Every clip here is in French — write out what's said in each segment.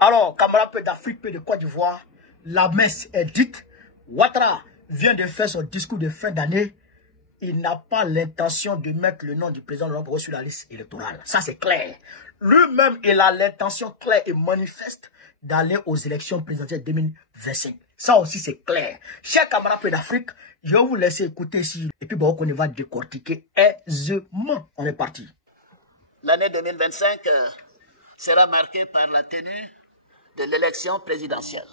Alors, camarades peu d'Afrique, peu de Côte d'Ivoire, la messe est dite. Ouattara vient de faire son discours de fin d'année. Il n'a pas l'intention de mettre le nom du président Laurent Gbagbo sur la liste électorale. Ça, c'est clair. Lui-même, il a l'intention claire et manifeste d'aller aux élections présidentielles 2025. Ça aussi, c'est clair. Chers camarades peu d'Afrique, je vais vous laisser écouter ici. Et puis, bon, on va décortiquer aisément. On est parti. L'année 2025 sera marquée par la tenue de l'élection présidentielle.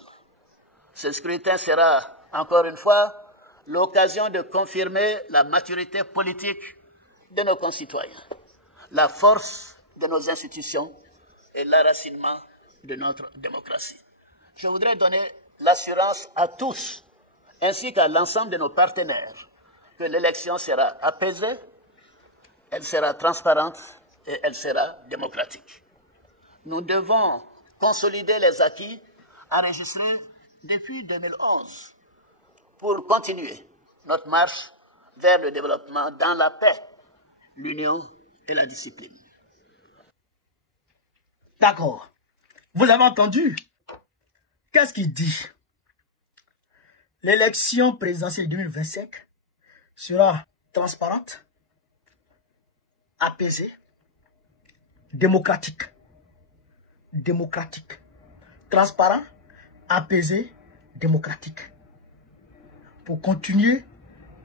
Ce scrutin sera, encore une fois, l'occasion de confirmer la maturité politique de nos concitoyens, la force de nos institutions et l'enracinement de notre démocratie. Je voudrais donner l'assurance à tous, ainsi qu'à l'ensemble de nos partenaires, que l'élection sera apaisée, elle sera transparente et elle sera démocratique. Nous devons consolider les acquis enregistrés depuis 2011 pour continuer notre marche vers le développement dans la paix, l'union et la discipline. D'accord. Vous avez entendu? Qu'est-ce qu'il dit? L'élection présidentielle 2025 sera transparente, apaisée, démocratique. Démocratique. Transparent, apaisé, démocratique. Pour continuer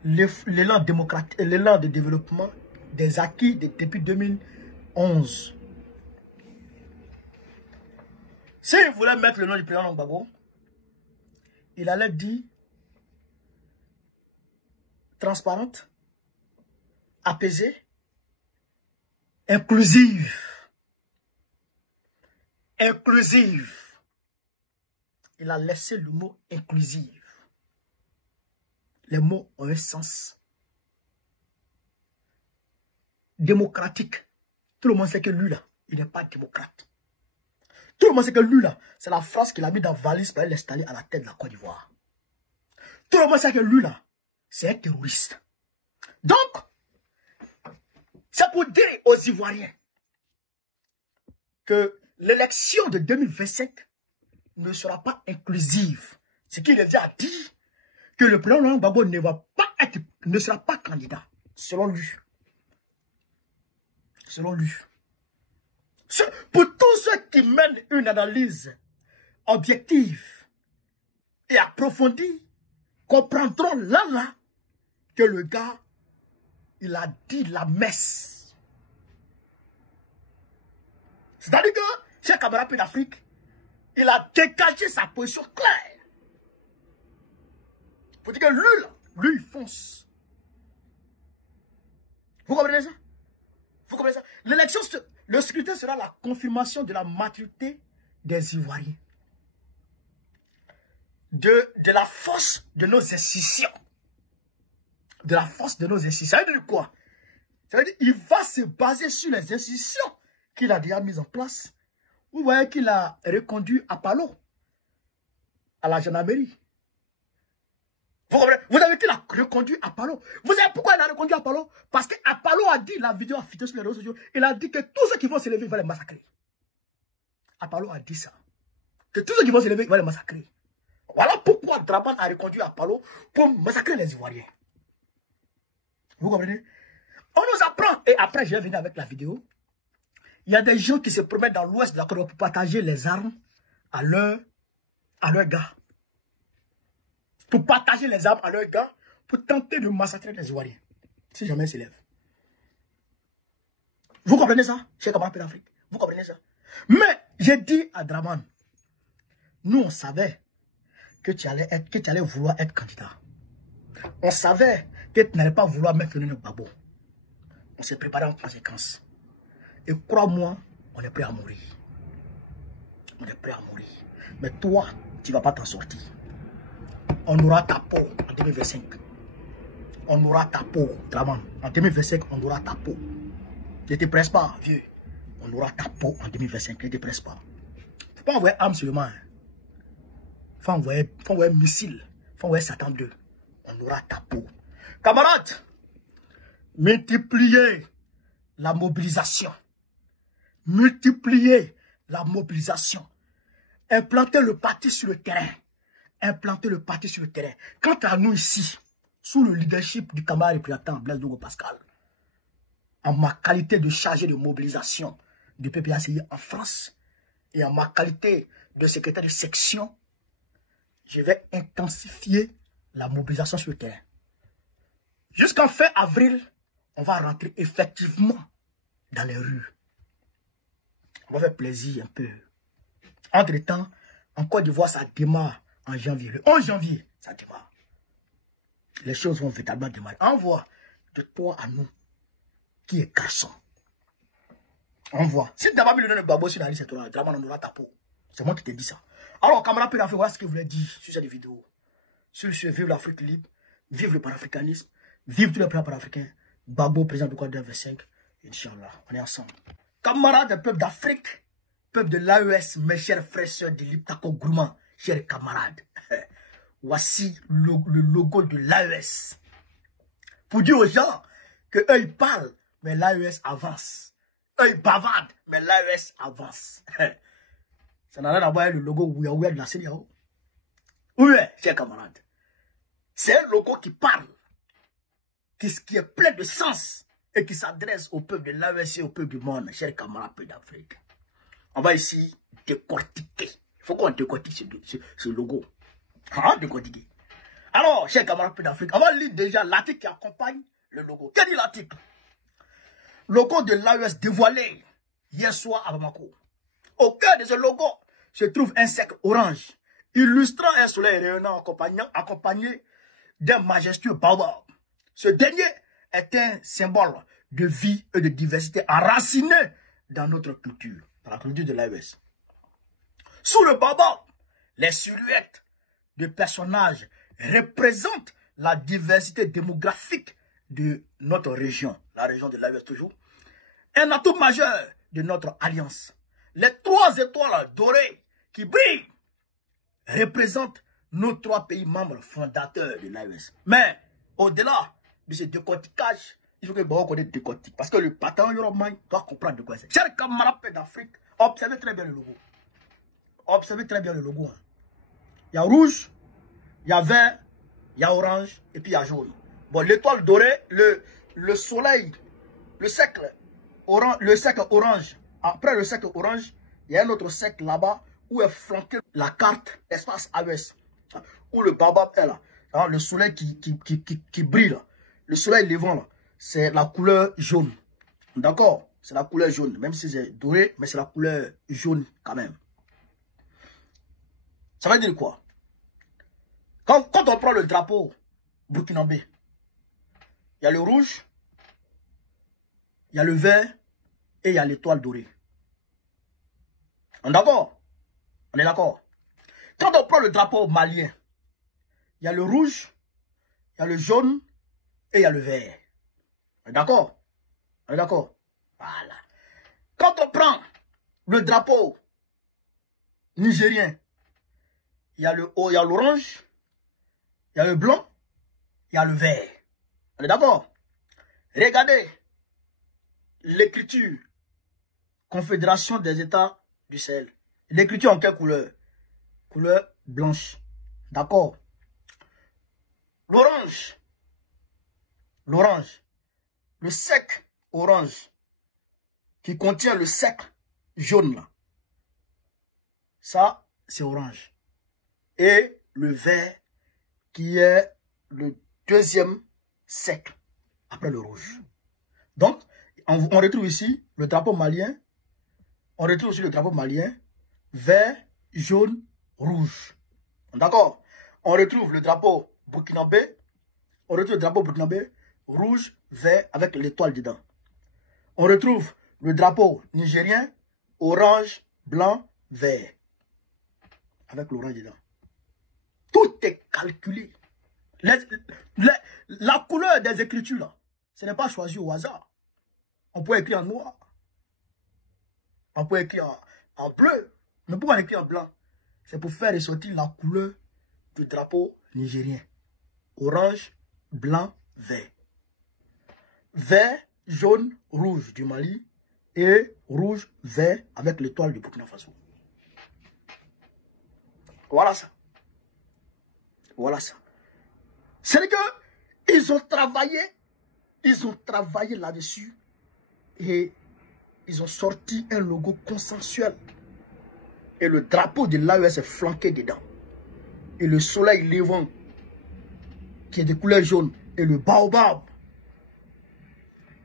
l'élan de développement des acquis depuis 2011. S'il voulait mettre le nom du président Gbagbo, il allait dire transparente, apaisée, inclusive. Inclusive. Il a laissé le mot inclusive. Les mots ont un sens. Démocratique. Tout le monde sait que lui là, il n'est pas démocrate. Tout le monde sait que lui là, c'est la France qu'il a mis dans la valise pour l'installer à la tête de la Côte d'Ivoire. Tout le monde sait que lui là, c'est un terroriste. Donc, c'est pour dire aux Ivoiriens que l'élection de 2025 ne sera pas inclusive. Ce qu'il a déjà dit, que le président Laurent Gbagbo ne sera pas candidat, selon lui. Selon lui. Pour tous ceux qui mènent une analyse objective et approfondie, comprendront là que le gars, il a dit la messe. C'est-à-dire que, chez camarades d'Afrique, il a dégagé sa position claire. Faut dire que lui, là, lui, il fonce. Vous comprenez ça? Vous comprenez ça? L'élection, le scrutin sera la confirmation de la maturité des Ivoiriens. De la force de nos institutions. De la force de nos institutions. Ça veut dire quoi? Ça veut dire qu'il va se baser sur les institutions qu'il a déjà mises en place. Vous voyez qu'il a reconduit Apollo à la gendarmerie. Vous avez qu'il a reconduit Apollo. Vous savez pourquoi il a reconduit Apollo? Parce que Apollo a dit, la vidéo a fuité sur les réseaux sociaux, il a dit que tous ceux qui vont se lever, il va les massacrer. Apollo a dit ça. Que tous ceux qui vont se lever, il va les massacrer. Voilà pourquoi Draman a reconduit Apollo pour massacrer les Ivoiriens. Vous comprenez? On nous apprend, et après je vais venir avec la vidéo, il y a des gens qui se promènent dans l'ouest de la Côte d'Ivoire pour partager les armes à leurs gars. Pour partager les armes à leurs gars, pour tenter de massacrer les Ivoiriens. Si jamais ils s'élèvent. Vous comprenez ça, chers camarades d'Afrique? Vous comprenez ça? Mais j'ai dit à Draman, nous on savait que tu allais vouloir être candidat. On savait que tu n'allais pas vouloir mettre le nom de Gbagbo. On s'est préparé en conséquence. Et crois-moi, on est prêt à mourir. On est prêt à mourir. Mais toi, tu ne vas pas t'en sortir. On aura ta peau en 2025. On aura ta peau, Draman. En 2025, on aura ta peau. Ne te presse pas, vieux. On aura ta peau en 2025. Ne te presse pas. Il ne faut pas envoyer âme seulement. Il faut envoyer missile. Il faut envoyer Satan 2. On aura ta peau. Camarades, multipliez la mobilisation. Multipliez la mobilisation. implanter le parti sur le terrain. Implanter le parti sur le terrain. Quant à nous ici, sous le leadership du camarade représentant Blaise Dogo Pascal, en ma qualité de chargé de mobilisation du PPACI en France et en ma qualité de secrétaire de section, je vais intensifier la mobilisation sur le terrain. Jusqu'en fin avril, on va rentrer effectivement dans les rues. On va faire plaisir un peu. Entre-temps, en Côte d'Ivoire, ça démarre en janvier. Le 11 janvier, ça démarre. Les choses vont véritablement démarrer. Envoie de toi à nous, qui est garçon. Envoie. Si tu n'as pas mis le nom de Babo sur la liste, c'est toi, Draman, on aura ta peau. C'est moi qui t'ai dit ça. Alors, camarade Pédafrique, voilà ce que je voulais dire sur cette vidéo. Sur ce, vive l'Afrique libre, vive le panafricanisme, vive tous les plans panafricains. Babo, président du Code 25. Inch'Allah, on est ensemble. Camarades, peuple d'Afrique, peuple de l'AES, mes chers frères et sœurs de l'Iptako Gourmand, chers camarades. Voici le logo de l'AES. Pour dire aux gens que eux ils parlent, mais l'AES avance. Eux ils bavardent, mais l'AES avance. Ça n'a rien à voir avec le logo Ouya de la CEDEAO. Oui, chers camarades. C'est un logo qui parle, qui est plein de sens et qui s'adresse au peuple de l'AES et au peuple du monde, chers camarades d'Afrique. On va ici décortiquer. Il faut qu'on décortique ce logo. Ah, décortiquer. Alors, chers camarades d'Afrique, on va lire déjà l'article qui accompagne le logo. Quel est l'article? Logo de l'AES dévoilé hier soir à Bamako. Au cœur de ce logo se trouve un cercle orange, illustrant un soleil rayonnant accompagné d'un majestueux baobab. Ce dernier est un symbole de vie et de diversité enraciné dans notre culture, dans la culture de l'AES. Sous le baobab, les silhouettes de personnages représentent la diversité démographique de notre région, la région de l'AES toujours, un atout majeur de notre alliance. Les 3 étoiles dorées qui brillent représentent nos 3 pays membres fondateurs de l'AES. Mais au-delà de ce décortiquage, il faut que Bao connaisse décortique. Parce que le patron Yoromai doit comprendre de quoi c'est. Chers camarades d'Afrique, observez très bien le logo. Observez très bien le logo. Il y a rouge, il y a vert, il y a orange et puis il y a jaune. Bon, l'étoile dorée, le soleil, le cercle orange. Après le cercle orange, il y a un autre cercle là-bas où est flanquée la carte espace AES. Où le baobab est là. Hein, le soleil qui brille là. Le soleil levant là. C'est la couleur jaune. D'accord? C'est la couleur jaune. Même si c'est doré, mais c'est la couleur jaune quand même. Ça veut dire quoi? Quand on prend le drapeau burkinabé, il y a le rouge, il y a le vert et il y a l'étoile dorée. On est d'accord? On est d'accord? Quand on prend le drapeau malien, il y a le rouge, il y a le jaune et il y a le vert. On est d'accord? On est d'accord? Voilà. Quand on prend le drapeau nigérien, il y a l'orange, il y a le blanc, il y a le vert. On est d'accord? Regardez l'écriture Confédération des États du Sahel. L'écriture en quelle couleur? Couleur blanche. D'accord? L'orange. Le cercle orange qui contient le cercle jaune là. Ça, c'est orange. Et le vert qui est le deuxième cercle après le rouge. Donc, on retrouve ici le drapeau malien. On retrouve aussi le drapeau malien, vert, jaune, rouge. D'accord? On retrouve le drapeau burkinabé. On retrouve le drapeau burkinabé, rouge, vert, avec l'étoile dedans. On retrouve le drapeau nigérien, orange, blanc, vert. Avec l'orange dedans. Tout est calculé. La couleur des écritures, là, ce n'est pas choisi au hasard. On peut écrire en noir. On peut écrire en bleu. Mais pourquoi on écrit en blanc? C'est pour faire ressortir la couleur du drapeau nigérien. Orange, blanc, vert. Vert, jaune, rouge du Mali. Et rouge, vert avec l'étoile du Burkina Faso. Voilà ça. Voilà ça. C'est que ils ont travaillé là-dessus et ils ont sorti un logo consensuel. Et le drapeau de l'AES est flanqué dedans. Et le soleil levant qui est de couleur jaune et le baobab.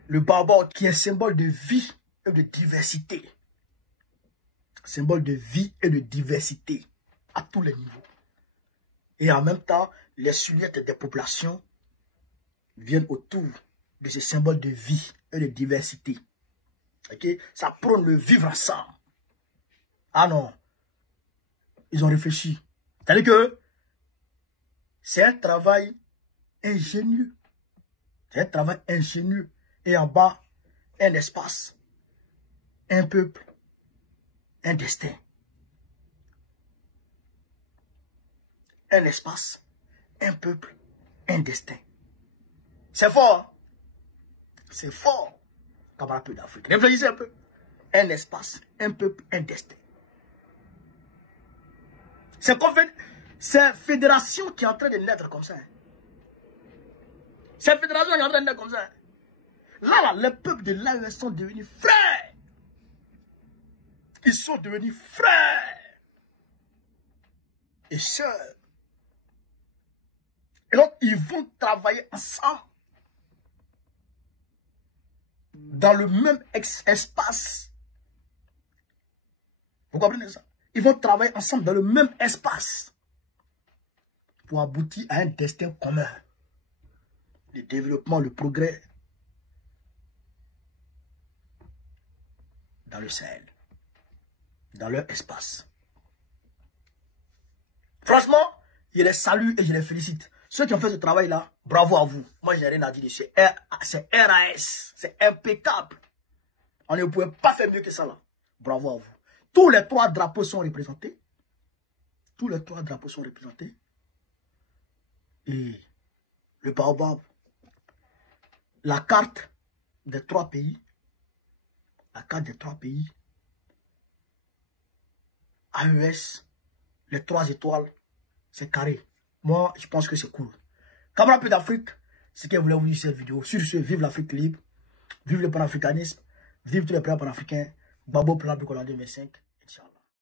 Le baobab qui est symbole de vie et de diversité. Symbole de vie et de diversité à tous les niveaux. Et en même temps, les silhouettes des populations viennent autour de ce symbole de vie et de diversité. Okay? Ça prône le vivre ensemble. Ah non. Ils ont réfléchi. C'est-à-dire que c'est un travail ingénieux. C'est un travail ingénieux. Et en bas, un espace, un peuple, un destin. Un espace, un peuple, un destin. C'est fort. Hein? C'est fort. Camarades d'Afrique. Réfléchissez un peu. Un espace, un peuple, un destin. C'est fédération qui est en train de naître comme ça. Hein? C'est fédération qui est en train de naître comme ça. Hein? Là, les peuples de l'AES sont devenus frères. Ils sont devenus frères et sœurs. Et donc, ils vont travailler ensemble dans le même espace. Vous comprenez ça? Ils vont travailler ensemble dans le même espace pour aboutir à un destin commun. Le développement, le progrès dans le Sahel, dans leur espace. Franchement, je les salue et je les félicite. Ceux qui ont fait ce travail-là, bravo à vous. Moi, je n'ai rien à dire dessus. C'est RAS. C'est impeccable. On ne pouvait pas faire mieux que ça, là. Bravo à vous. Tous les 3 drapeaux sont représentés. Tous les 3 drapeaux sont représentés. Et le baobab, la carte des 3 pays, la carte des 3 pays, AES, les 3 étoiles, c'est carré. Moi, je pense que c'est cool. Camarades d'Afrique, c'est ce que je voulais vous dire cette vidéo. Sur ce, vive l'Afrique libre, vive le panafricanisme, vive tous les plans panafricains, Babo Plan Bricolade 25.